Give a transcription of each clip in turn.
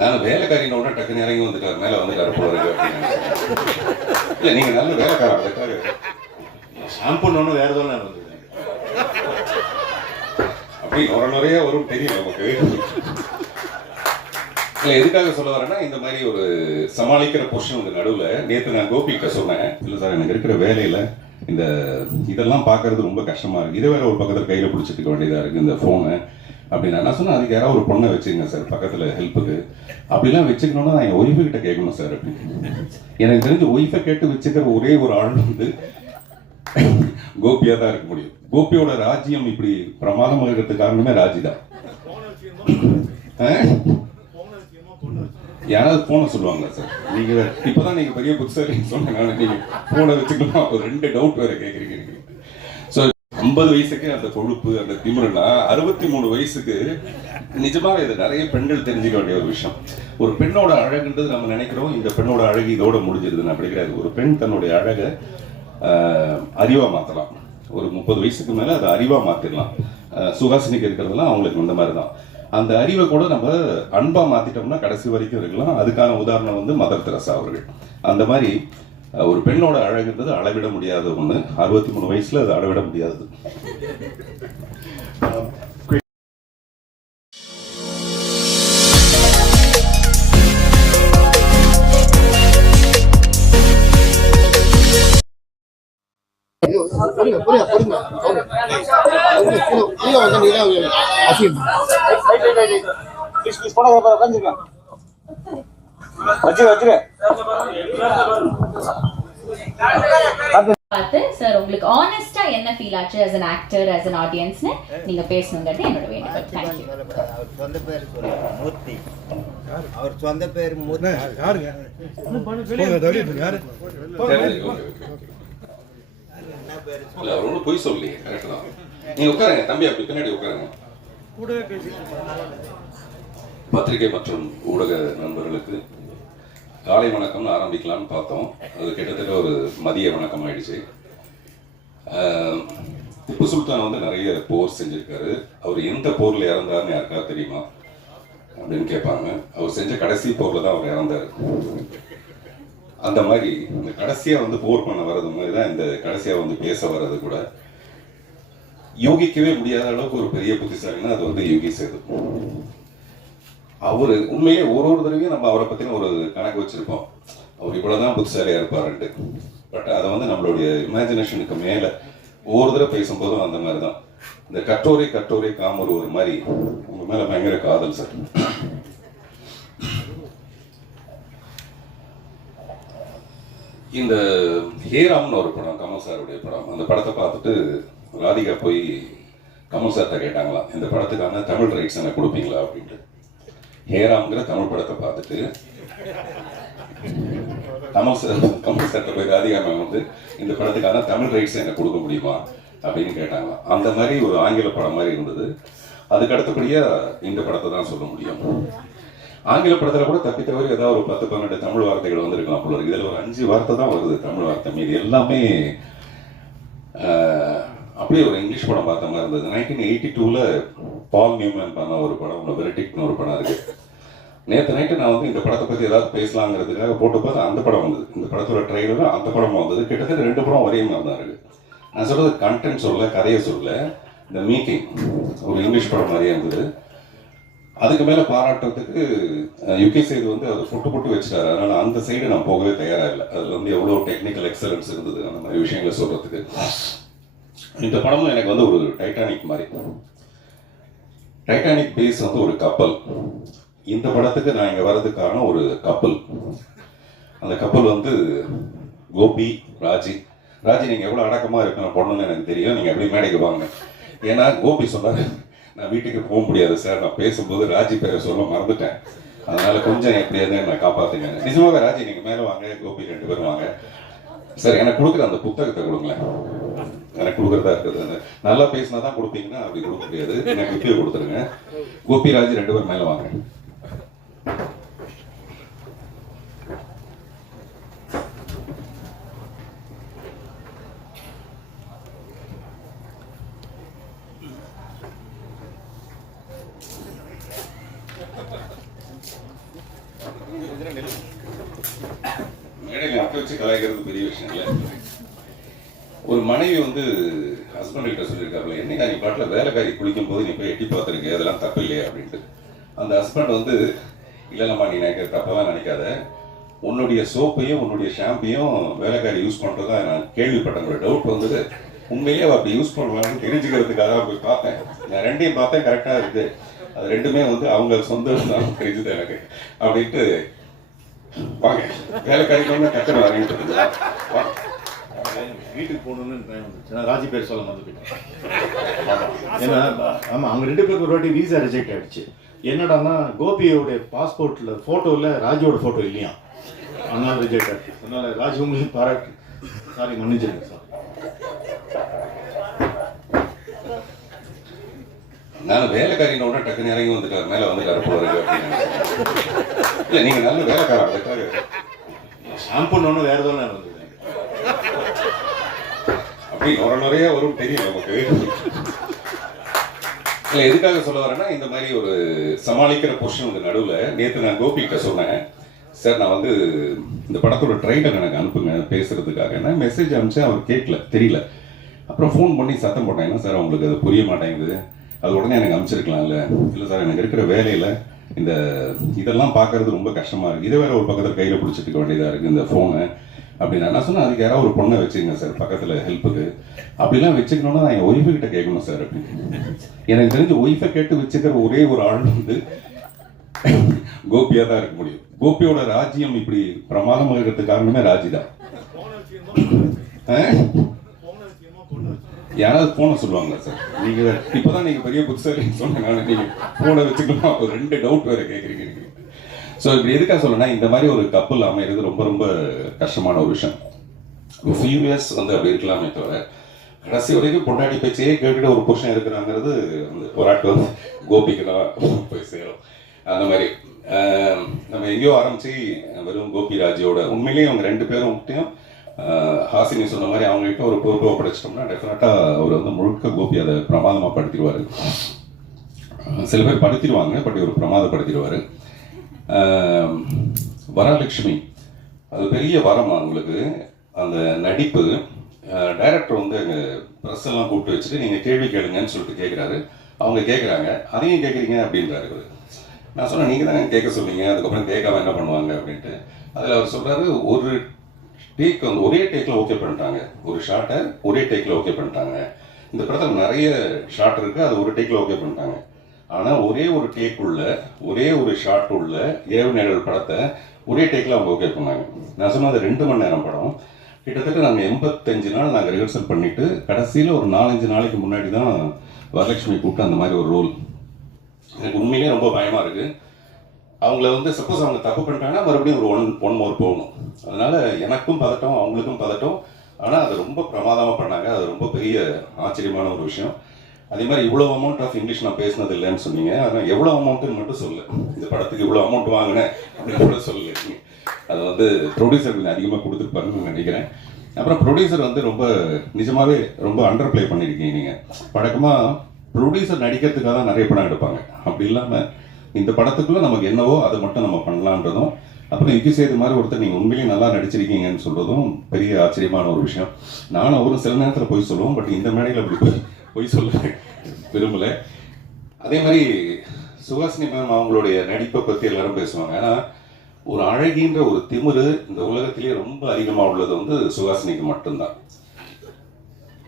நான் வேலைக்காரினோட டக்குன்னு இறங்கி வந்துட்டார் மேலே வந்துட்டார் போல இருக்கு இல்ல நீங்க நல்ல வேலைக்காரன் அதுக்காக. ஷாம்புன்னு வேற எதுவும் நான் வந்தது அப்படி நுர நிறைய வரும் தெரியும் நமக்கு. இல்ல எதுக்காக சொல்ல வரேன்னா இந்த மாதிரி ஒரு சமாளிக்கிற பொசிஷனுக்கு நடுவுல நேத்து நான் கோபிகிட்ட சொன்னேன். இல்ல சார் எனக்கு இருக்கிற வேலையில இந்த இதெல்லாம் பார்க்கறது ரொம்ப கஷ்டமா இருக்கு. இதை வேற ஒரு பக்கத்துல கையில பிடிச்சிட்டு வேண்டியதாக வேண்டியதா இருக்கு இந்த ஃபோனை அப்படின்னா நான் சொன்னேன் அதுக்கு யாராவது ஒரு பொண்ணை வச்சுங்க சார் பக்கத்துல ஹெல்ப்புக்கு. அப்படிலாம் வச்சுக்கணும்னா நான் என் ஒய்ஃபு கிட்ட கேட்கணும் சார் அப்படின்னு எனக்கு தெரிஞ்ச ஒய்ஃபை கேட்டு வச்சுக்கிற ஒரே ஒரு ஆள் வந்து கோபியா தான் இருக்க முடியும். கோபியோட ராஜ்யம் இப்படி பிரமாதமாக இருக்கிறதுக்கு காரணமே ராஜி தான். யாராவது போனை சொல்லுவாங்களா சார்? நீங்க இப்பதான் நீங்க பெரிய புத்தகம் சொன்னாங்க நீங்க போனை வச்சுக்கலாம். ஒரு ரெண்டு டவுட் வேற கேக்குறீங்க ஐம்பது வயசுக்கு அந்த கொழுப்பு அந்த திமிருனா அறுபத்தி மூணு வயசுக்கு நிஜமாக இது நிறைய பெண்கள் தெரிஞ்சுக்க வேண்டிய ஒரு விஷயம். ஒரு பெண்ணோட அழகுன்றது நம்ம நினைக்கிறோம். இந்த பெண்ணோட அழகு இதோட முடிஞ்சிருதுன்னு அப்படி கிடையாது. ஒரு பெண் தன்னுடைய அழகை அறிவாக மாற்றலாம் ஒரு முப்பது வயசுக்கு மேலே அதை அறிவாக மாற்றிடலாம் சுகாசினிக்கு இருக்கிறதுலாம் அவங்களுக்கு இந்த மாதிரி தான். அந்த அறிவை கூட நம்ம அன்பாக மாற்றிட்டோம்னா கடைசி வரைக்கும் இருக்கலாம். அதுக்கான உதாரணம் வந்து மதர் தெரசா அவர்கள். அந்த மாதிரி ஒரு பெண்ணோட அழகுன்றது அளவிட முடியாத ஒண்ணு. அறுபத்தி மூணு வயசுல அது அளவிட முடியாதது உட்காந்துருக்கேன் பார்த்து சார் உங்களுக்கு ஆனஸ்டா என்ன ஃபீல் ஆச்சு as an actor as an audienceனு நீங்க பேசணுங்கிறது என்னோட வேண்டுகோள். தேங்க்யூ அவர் சொந்த பேர் சொல்லு மூர்த்தி. அவர் சொந்த பேர் மூர்த்தி. பேர் இல்ல அவர் ஒன்றும் பொய் சொல்லலையே கரெக்ட் தான் நீங்க உட்காருங்க தம்பி அப்படி பின்னாடி உட்காருங்க. பத்திரிகை மற்றும் ஊடக நண்பர்களுக்கு காலை வணக்கம்னு ஆரம்பிக்கலாம்னு பார்த்தோம். அது கிட்டத்தட்ட ஒரு மதிய வணக்கம் ஆயிடுச்சு. திப்பு சுல்தான் வந்து நிறைய போர் செஞ்சிருக்காரு. அவர் எந்த போர்ல இறந்தாருன்னு யாருக்கா தெரியுமா? அப்படின்னு கேட்பாங்க. அவர் செஞ்ச கடைசி போர்ல தான் அவர் இறந்தாரு. அந்த மாதிரி இந்த கடைசியா வந்து போர் பண்ண வர்றது மாதிரி தான் இந்த கடைசியா வந்து பேச வர்றது கூட. யோகிக்கவே முடியாத அளவுக்கு ஒரு பெரிய புத்திசாலின்னா அது வந்து யோகி சேது. அவரு உண்மையிலே ஒரு ஒரு தடவையும் நம்ம அவரை பத்தின ஒரு கணக்கு வச்சிருப்போம். அவர் இவ்வளவுதான் புத்திசாலியா இருப்பாருன்ட்டு. பட் அதை வந்து நம்மளுடைய இமேஜினேஷனுக்கு மேல ஒவ்வொரு தடவை பேசும்போதும் அந்த மாதிரி தான் இந்த கட்டோரை கட்டோரை காமர் ஒரு மாதிரி உங்க மேல பயங்கர காதல் சார் இந்த ஹேராம்னு ஒரு படம் கமல் சாருடைய படம் அந்த படத்தை பார்த்துட்டு ராதிகா போய் கமல் சார்கிட்ட கேட்டாங்களாம் இந்த படத்துக்கான தமிழ் ரைட்ஸ் எனக்கு கொடுப்பீங்களா? அப்படின்ட்டு. ஹேராம்ங்கிற தமிழ் படத்தை பார்த்துட்டு கமல் சார் கமல் சார்கிட்ட போய் ராதிகா மேம் வந்து இந்த படத்துக்கான தமிழ் ரைட்ஸ் எனக்கு கொடுக்க முடியுமா? அப்படின்னு கேட்டாங்க. அந்த மாதிரி ஒரு ஆங்கில படம் மாதிரி இருந்தது. அதுக்கு அடுத்தபடியா இந்த படத்தை தான் சொல்ல முடியும். ஆங்கில படத்துல கூட தப்பி தவறி ஏதாவது ஒரு பத்து பன்னெண்டு தமிழ் வார்த்தைகள் வந்திருக்கலாம் போல இதில் இதுல ஒரு அஞ்சு வார்த்தை தான் வருது தமிழ் வார்த்தை மீது. எல்லாமே அப்படியே ஒரு இங்கிலீஷ் படம் பார்த்த மாதிரி இருந்தது. நைன்டீன் எயிட்டி டூவில் பால் நியூமன் பண்ண ஒரு படம் ஒன்று வெரிட்டிக்னு ஒரு படம் இருக்குது நேற்று நைட்டு நான் வந்து இந்த படத்தை பற்றி ஏதாவது பேசலாங்கிறதுக்காக போட்டு பார்த்து அந்த படம் வந்தது. இந்த படத்தோட ட்ரெய்லரும் அந்த படமும் வந்தது. கிட்டத்தட்ட ரெண்டு படம் ஒரே மாதிரி தான் இருக்குது நான் சொல்கிறது கண்டென்ட் சொல்ல கதையை சொல்ல இந்த மீட்டிங் ஒரு இங்கிலீஷ் படம் மாதிரியே இருந்தது. அதுக்கு மேலே பாராட்டுறதுக்கு யுகே சைடு வந்து அதை புட்டு புட்டு வச்சுட்டாரு. அதனால் அந்த சைடு நான் போகவே தயாராக இல்லை. அதில் வந்து எவ்வளோ டெக்னிக்கல் எக்ஸலன்ஸ் இருந்தது அந்த மாதிரி விஷயங்களை சொல்கிறதுக்கு இந்த படமும் எனக்கு வந்து ஒரு டைட்டானிக் மாதிரி. டைட்டானிக் பேஸ் வந்து ஒரு கப்பல் இந்த படத்துக்கு நான் இங்க வர்றதுக்கு காரணம் ஒரு கப்பல் அந்த கப்பல் வந்து கோபி ராஜி. ராஜி நீங்க எவ்வளவு அடக்கமா இருக்கணும் பொண்ணுன்னு எனக்கு தெரியும். நீங்க எப்படி மேடைக்கு வாங்க? ஏன்னா கோபி சொன்னார் நான் வீட்டுக்கு போக முடியாது சார். நான் பேசும்போது ராஜி பேரை சொல்ல மறந்துட்டேன். அதனால கொஞ்சம் எப்படியாவது என்னை காப்பாத்துங்க நிஜமாக ராஜி நீங்க மேல வாங்க. கோபி ரெண்டு பேரும் வாங்க. சார் எனக்கு கொடுக்குற அந்த புத்தகத்தை கொடுங்களேன். எனக்கு கொடுக்குறதா இருக்குது. நல்லா பேசினா தான் கொடுப்பீங்கன்னா அப்படி கொடுக்க முடியாது. எனக்கு இப்பயே கொடுத்துருங்க. கோபிராஜ் ரெண்டு பேர் மேல வாங்க. வச்சு கலாய்க்கிறது பெரிய விஷயம் இல்லை. ஒரு மனைவி வந்து ஹஸ்பண்ட் கிட்ட சொல்லியிருக்காப்புல என்னைக்கா நீ பாட்டில் வேலைக்காரி குளிக்கும் போது நீ போய் எட்டி பார்த்துருக்க? அதெல்லாம் தப்பு இல்லையா அப்படின்ட்டு. அந்த ஹஸ்பண்ட் வந்து இல்லைல்லம்மா நீ நினைக்கிற தப்பெல்லாம் நினைக்காத. உன்னுடைய சோப்பையும் உன்னுடைய ஷாம்பையும் வேலைக்காரி யூஸ் பண்ணுறதா நான் கேள்விப்பட்டேன். ஒரு டவுட் வந்தது. உண்மையிலே அவள் அப்படி யூஸ் பண்ணுவாங்கன்னு தெரிஞ்சுக்கிறதுக்காக தான் போய் பார்த்தேன். நான் ரெண்டையும் பார்த்தேன் கரெக்டாக இருக்குது அது ரெண்டுமே வந்து அவங்க சொந்தம் தான் தெரிஞ்சுது எனக்கு அப்படின்ட்டு வாங்க. வந்து டக்குனு வரேன்ட்டு வாங்க. வீட்டுக்கு போகணும்னு டைம் வந்துச்சு நான் ராஜி பேர் சொல்ல மறந்துட்டேன். ஏன்னா ஆமா அவங்க ரெண்டு பேருக்கு ஒரு வாட்டி வீசா ரிஜெக்ட் ஆயிடுச்சு. என்னடான்னா கோபியோட பாஸ்போர்ட்ல போட்டோல ராஜியோட போட்டோ இல்லையா? அதனால ரிஜெக்ட் ஆயிடுச்சு. அதனால ராஜி உங்களுக்கு பாராட்டு. சாரி மன்னிச்சிருங்க சார் நான் வேலைக்காரினோட டக்குனு இறங்கி வந்துட்டார். மேல வந்துட்டார் இருக்கு அப்படின்னு. இல்ல நீங்க நல்ல வேலைக்காரன் அதுக்காக ஷாம்புன்னு வேற எதுவும் நான் வந்தது அப்படி நுர நிறைய வரும் தெரியும் நமக்கு. இல்ல எதுக்காக சொல்ல வரேன்னா இந்த மாதிரி ஒரு சமாளிக்கிற பொர்ஷனுக்கு நடுவுல நேத்து நான் கோபி கிட்ட சொன்னேன். சார் நான் வந்து இந்த படத்தோட ட்ரைலர் எனக்கு அனுப்புங்க பேசுறதுக்காக. நான் மெசேஜ் அனுப்பிச்சேன் அவர் கேட்கல தெரியல. அப்புறம் ஃபோன் பண்ணி சத்தம் போட்டேன். என்ன சார் உங்களுக்கு அது புரிய மாட்டேங்குது? அது உடனே எனக்கு அனுப்பிச்சிருக்கலாம்ல. இல்லை சார் எனக்கு இருக்கிற வேலையில இந்த இதெல்லாம் பார்க்கறது ரொம்ப கஷ்டமாக இருக்குது இதை வேற ஒரு பக்கத்தில் கையில் பிடிச்சிட்டு வேண்டியதாக இருக்குது இந்த ஃபோனு அப்படின்னா நான் சொன்னேன் அதுக்கு யாராவது ஒரு பொண்ணை வச்சுக்கங்க சார் பக்கத்தில் ஹெல்ப்புக்கு அப்படிலாம் வச்சுக்கணும்னா நான் என் ஒய்ஃபு கிட்ட கேட்கணும் சார் அப்படின்னு எனக்கு தெரிஞ்ச ஒய்ஃபை கேட்டு வச்சுக்கிற ஒரே ஒரு ஆள் வந்து கோபியாக தான் இருக்க முடியும். கோபியோட ராஜ்யம் இப்படி பிரமாதமாக இருக்கிறதுக்கு காரணமே ராஜி தான். யாராவது போன சொல்லுவாங்களா சார் நீங்க வேற- இப்பதான் நீங்க பெரிய புத்திசாலின்னு சொன்னாங்க நீங்க போனை வச்சுக்கலாம். ஒரு ரெண்டு டவுட் வேற கேக்குறீங்க நீங்க ஸோ இப்படி எதுக்காக சொல்லணும்னா இந்த மாதிரி ஒரு கப்பல் அமைகிறது ரொம்ப ரொம்ப கஷ்டமான ஒரு விஷயம். ஃபியூ இயர்ஸ் வந்து அப்படி இருக்கலாமே தவிர கடைசி வரைக்கும் பொண்டாடி பேச்சையே கேட்டுட்டு ஒரு புருஷன் இருக்கிறாங்கிறது அந்த ஆட்டு வந்து கோபிக்கு தான் போய் சேரும். அந்த மாதிரி. நம்ம எங்கேயோ ஆரம்பிச்சு வெறும் கோபி ராஜியோட உண்மையிலேயே அவங்க ரெண்டு பேரும் மட்டும் ஹாசினி சொன்ன மாதிரி அவங்ககிட்ட ஒரு பொறுப்பை ஒப்படைச்சிட்டோம்னா டெஃபினட்டாக அவர் வந்து முழுக்க கோபி அதை பிரமாதமாக படுத்திடுவார் சில பேர் படுத்திடுவாங்க பட் இவர் பிரமாதப்படுத்திடுவார். வரலட்சுமி அது பெரிய வரம் அவங்களுக்கு அந்த நடிப்பு டைரக்டர் வந்து எங்கள் ப்ரெஸ் எல்லாம் கூப்பிட்டு வச்சுட்டு நீங்கள் கேள்வி கேளுங்கன்னு சொல்லிட்டு கேட்குறாரு அவங்க கேட்குறாங்க அதையும் கேட்குறீங்க அப்படின்றாரு இவர். நான் சொன்னேன் நீங்கள் தான் கேட்க சொன்னீங்க அதுக்கப்புறம் கேட்காம என்ன பண்ணுவாங்க அப்படின்ட்டு. அதில் அவர் சொல்கிறாரு ஒரு டேக் வந்து ஒரே டேக்கில் ஓகே பண்ணிட்டாங்க. ஒரு ஷார்ட்டை ஒரே டேக்கில் ஓகே பண்ணிட்டாங்க. இந்த படத்தில் நிறைய ஷாட் இருக்குது அது ஒரு டேக்கில் ஓகே பண்ணிட்டாங்க. ஆனால் ஒரே ஒரு டேக் உள்ள ஒரே ஒரு ஷார்ட் உள்ள இரவு நேரல் படத்தை ஒரே டேக்கில் அவங்க ஓகே பண்ணாங்க. நான் சொன்னது ரெண்டு மணி நேரம் படம். கிட்டத்தட்ட நாங்கள் எண்பத்தஞ்சு நாள் நாங்கள் ரிஹர்சல் பண்ணிவிட்டு கடைசியில் ஒரு நாலஞ்சு நாளைக்கு முன்னாடி தான் வரலட்சுமி கூப்பிட்டு அந்த மாதிரி ஒரு ரோல் எனக்கு உண்மையிலேயே ரொம்ப பயமாக இருக்குது அவங்கள வந்து சப்போஸ் அவங்க தப்பு பண்ணிட்டாங்கன்னா மறுபடியும் ஒரு ஒன் ஒன் மோர் போகணும். அதனால எனக்கும் பதட்டம் அவங்களுக்கும் பதட்டம். ஆனால் அது ரொம்ப பிரமாதமாக பண்ணாங்க. அது ரொம்ப பெரிய ஆச்சரியமான ஒரு விஷயம். அதே மாதிரி இவ்வளோ அமௌண்ட் ஆஃப் இங்கிலீஷ் நான் பேசினது இல்லைன்னு சொன்னீங்க. ஆனால் எவ்வளோ அமௌண்ட்டுன்னு மட்டும் சொல்லு. இந்த படத்துக்கு இவ்வளோ அமௌண்ட் வாங்கினேன் அப்படின்னு கூட சொல்லு. அதை வந்து ப்ரொடியூசர் கொஞ்சம் அதிகமாக கொடுத்துருப்பாருன்னு நினைக்கிறேன். அப்புறம் ப்ரொடியூசர் வந்து ரொம்ப நிஜமாகவே ரொம்ப அண்டர் ப்ளே பண்ணியிருக்கீங்க நீங்கள் வழக்கமாக ப்ரொடியூசர் நடிக்கிறதுக்காக தான் நிறைய படம் எடுப்பாங்க. அப்படி இல்லாமல் இந்த படத்துக்குள்ள நமக்கு என்னவோ அதை மட்டும் நம்ம பண்ணலான்றதும் அப்புறம் இக்கு செய்த மாதிரி ஒருத்தர் நீங்கள் உண்மையிலேயே நல்லா நடிச்சிருக்கீங்கன்னு சொல்றதும் பெரிய ஆச்சரியமான ஒரு விஷயம். நானும் அவரும் சில நேரத்தில் போய் சொல்லுவோம் பட் இந்த மேடையில் அப்படி போய் போய் சொல்ல விரும்பல. அதே மாதிரி சுஹாசினி மேம் அவங்களுடைய நடிப்பை பற்றி எல்லாரும் பேசுவாங்க. ஆனால் ஒரு அழகின்ற ஒரு திமிரு இந்த உலகத்திலேயே ரொம்ப அதிகமாக உள்ளது வந்து சுஹாசினிக்கு மட்டும்தான்.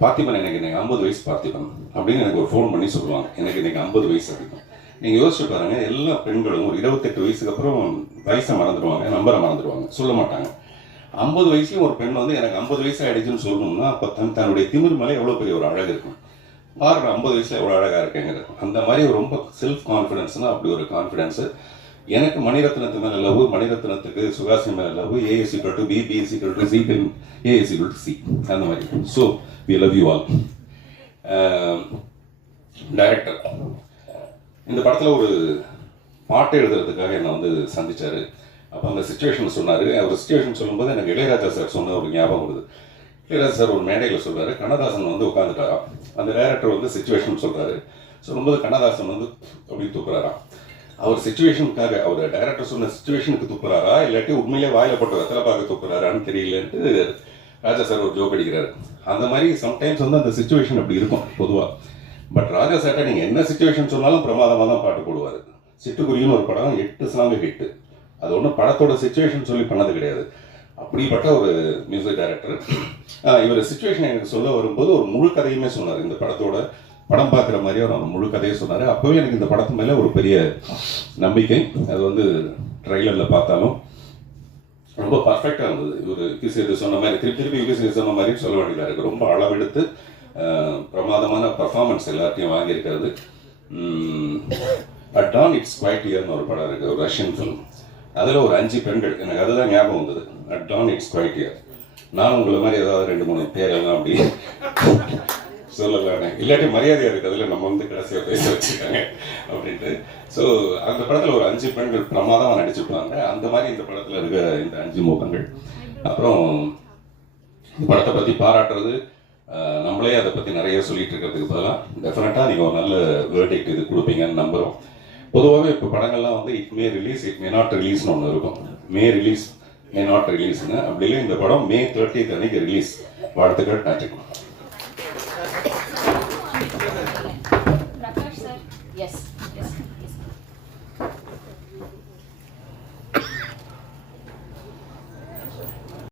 பார்த்திபன் எனக்கு இன்னைக்கு ஐம்பது வயசு பார்த்திபன் அப்படின்னு எனக்கு ஒரு ஃபோன் பண்ணி சொல்லுவாங்க. எனக்கு இன்னைக்கு ஐம்பது வயசு அப்படின்னு நீங்கள் யோசிச்சு பாருங்க எல்லா பெண்களும் ஒரு இருபத்தெட்டு வயசுக்கு அப்புறம் வயசை மறந்துடுவாங்க நம்பரை மறந்துடுவாங்க சொல்ல மாட்டாங்க. ஐம்பது வயசுலையும் ஒரு பெண் வந்து எனக்கு ஐம்பது வயசு ஆகிடுச்சுன்னு சொல்லணும்னா அப்போ தன் தன்னுடைய திமிர் மேலே எவ்வளோ பெரிய ஒரு அழகு இருக்கும்? பாருங்க ஐம்பது வயசில் எவ்வளோ அழகாக இருக்கேங்கிறது. அந்த மாதிரி ரொம்ப செல்ஃப் கான்ஃபிடென்ஸ்னால் அப்படி ஒரு கான்ஃபிடென்ஸு எனக்கு மணிரத்னத்து மேலே லவ் மணிரத்னத்துக்கு சுகாசி மேலே love ASC to B B to C பெண் ஏஎஸ்சி டு சி அந்த மாதிரி. So we love you all director இந்த படத்தில் ஒரு பாட்டு எழுதுறதுக்காக என்னை வந்து சந்திச்சார். அப்போ அந்த சுச்சுவேஷன் சொன்னார். அவர் சுச்சுவேஷன் சொல்லும்போது எனக்கு இளையராஜா சார் சொன்ன ஒரு ஞாபகம் வருது. இளையராஜா சார் ஒரு மேடையில் சொல்றாரு. கண்ணதாசன் வந்து உட்காந்துட்டாராம் அந்த டேரக்டர் வந்து சுச்சுவேஷன் சொல்கிறாரு சொல்லும்போது கண்ணதாசன் வந்து அப்படி தூக்குறாராம் அவர் சுச்சுவேஷனுக்காக அவர் டைரக்டர் சொன்ன சுச்சுவேஷனுக்கு துப்புறாரா? இல்லாட்டி உண்மையிலே வாயில் போட்டு வெத்தலை பார்க்க துப்புறாரான்னு தெரியலன்ட்டு ராஜா சார் ஒரு ஜோக் அடிக்கிறாரு. அந்த மாதிரி சம்டைம்ஸ் வந்து அந்த சுச்சுவேஷன் அப்படி இருக்கும் பொதுவாக பட் ராஜா சார்ட்ட நீங்கள் என்ன சுச்சுவேஷன் சொன்னாலும் பிரமாதமாக தான் பாட்டு போடுவார். சிட்டுக்குருவின்னு ஒரு படம் எட்டு சாங் ஹிட்டு அது ஒன்றும் படத்தோட சுச்சுவேஷன் சொல்லி பண்ணது கிடையாது. அப்படிப்பட்ட ஒரு மியூசிக் டைரக்டர் இவர் சுச்சுவேஷன் எனக்கு சொல்ல வரும்போது ஒரு முழு கதையுமே சொன்னார். இந்த படத்தோட படம் பார்க்குற மாதிரி அவர் முழு கதையை சொன்னார். அப்போவே எனக்கு இந்த படத்து மேலே ஒரு பெரிய நம்பிக்கை. அது வந்து ட்ரெய்லரில் பார்த்தாலும் ரொம்ப பர்ஃபெக்டாக இருந்தது. இவர் யுகிசேது சொன்ன மாதிரி திருப்பி திருப்பி யுகிசேது சொன்ன மாதிரி சொல்ல வேண்டியதாக இருக்குது ரொம்ப அளவெடுத்து பிரமாதமான பர்ஃபார்மன்ஸ் எல்லாத்தையும் வாங்கியிருக்கிறது. அட் டான் இட்ஸ் குவைட் இயர்னு ஒரு படம் இருக்குது ஒரு ரஷ்யன் ஃபிலிம் அதில் ஒரு அஞ்சு பெண்கள் எனக்கு அதுதான் ஞாபகம் வந்தது. At dawn it's quiet here நான் உங்களை மாதிரி ஏதாவது ரெண்டு மூணு பேரெல்லாம் அப்படி சொல்லலானே இல்லாட்டி மரியாதையாக இருக்குது அதில் நம்ம வந்து கடைசியாக பேச வச்சுருக்காங்க அப்படின்ட்டு. ஸோ அந்த படத்தில் ஒரு அஞ்சு பெண்கள் பிரமாதமாக நடிச்சிருப்பாங்க. அந்த மாதிரி இந்த படத்தில் இருக்கிற இந்த அஞ்சு முகங்கள். அப்புறம் இந்த படத்தை பற்றி பாராட்டுறது நம்மளே அதை பற்றி நிறைய சொல்லிட்டு இருக்கிறதுக்கு பதிலாக டெஃபினட்டாக நீங்கள் ஒரு நல்ல வேர்டிக்ட் இது கொடுப்பீங்கன்னு நம்புகிறோம் பொதுவாகவே இப்போ படங்கள்லாம் வந்து it may release it may not ரிலீஸ்னு ஒன்று இருக்கும். மே ரிலீஸ் மே நாட் ரிலீஸ்னு அப்படி இல்லை இந்த படம் மே தேர்ட்டித் அன்னைக்கு ரிலீஸ் வாழ்த்துக்கள் நன்றி.